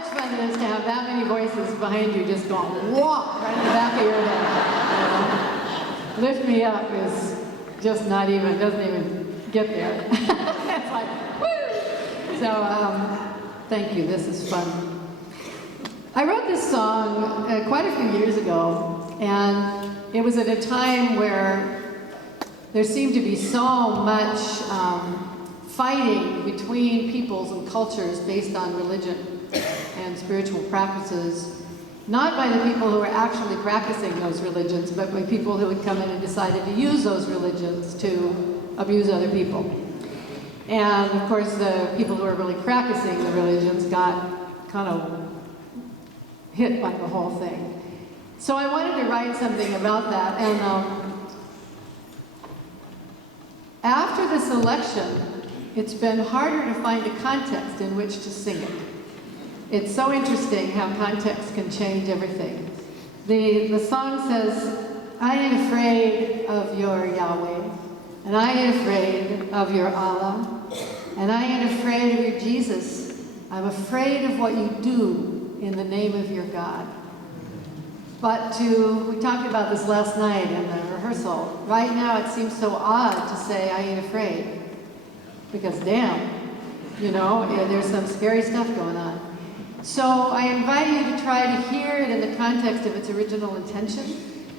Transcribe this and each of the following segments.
much fun it is to have that many voices behind you just going, whoa, right in the back of your head. You know? Lift Me Up is just not even, doesn't even get there. It's like, woo! So, thank you, this is fun. I wrote this song quite a few years ago, and it was at a time where there seemed to be so much fighting between peoples and cultures based on religion and spiritual practices, not by the people who were actually practicing those religions, but by people who had come in and decided to use those religions to abuse other people. And of course, the people who were really practicing the religions got kind of hit by the whole thing. So I wanted to write something about that, and after this election, it's been harder to find a context in which to sing it. It's so interesting how context can change everything. The song says, I ain't afraid of your Yahweh, and I ain't afraid of your Allah, and I ain't afraid of your Jesus. I'm afraid of what you do in the name of your God. But we talked about this last night in the rehearsal. Right now it seems so odd to say I ain't afraid. Because damn, you know, there's some scary stuff going on. So I invite you to try to hear it in the context of its original intention,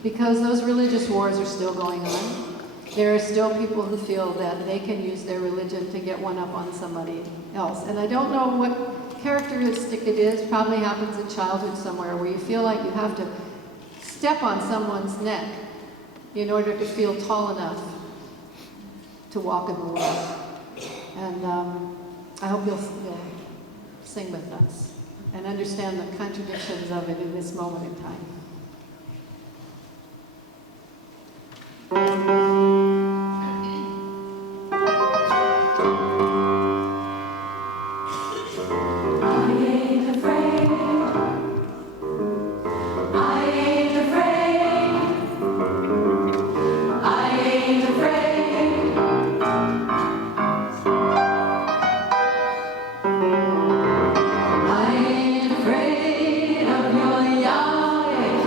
because those religious wars are still going on. There are still people who feel that they can use their religion to get one up on somebody else. And I don't know what characteristic it is, probably happens in childhood somewhere, where you feel like you have to step on someone's neck in order to feel tall enough to walk in the world. And I hope you'll sing with us and understand the contradictions of it in this moment in time. I ain't afraid of your Yahweh.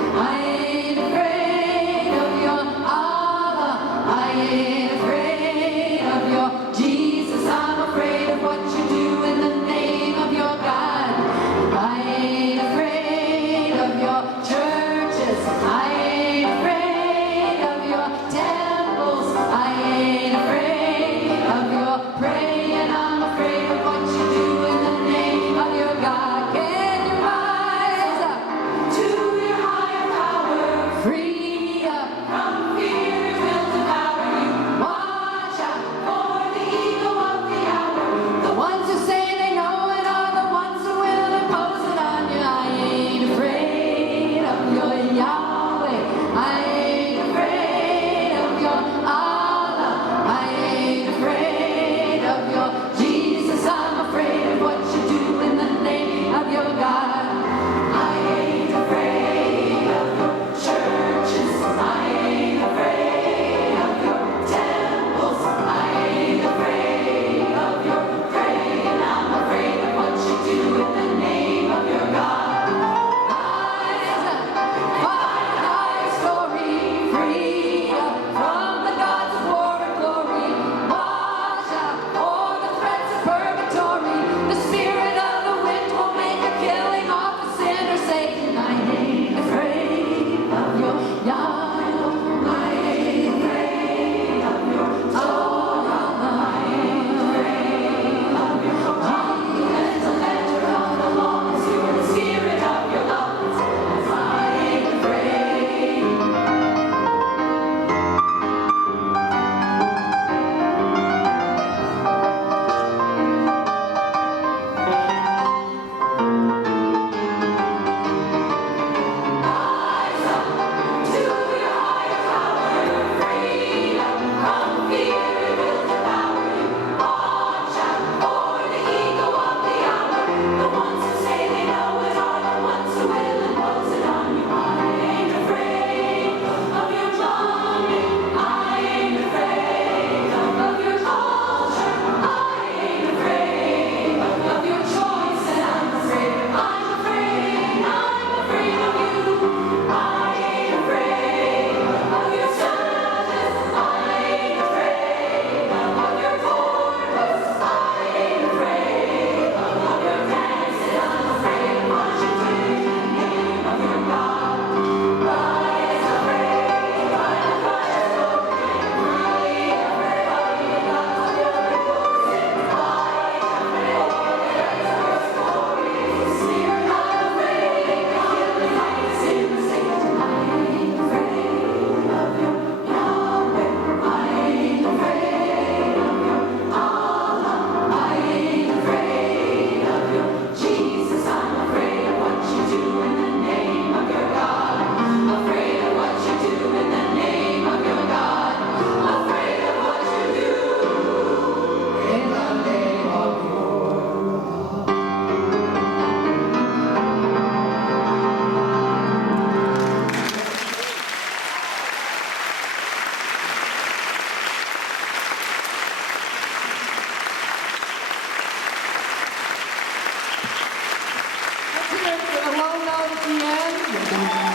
at the end.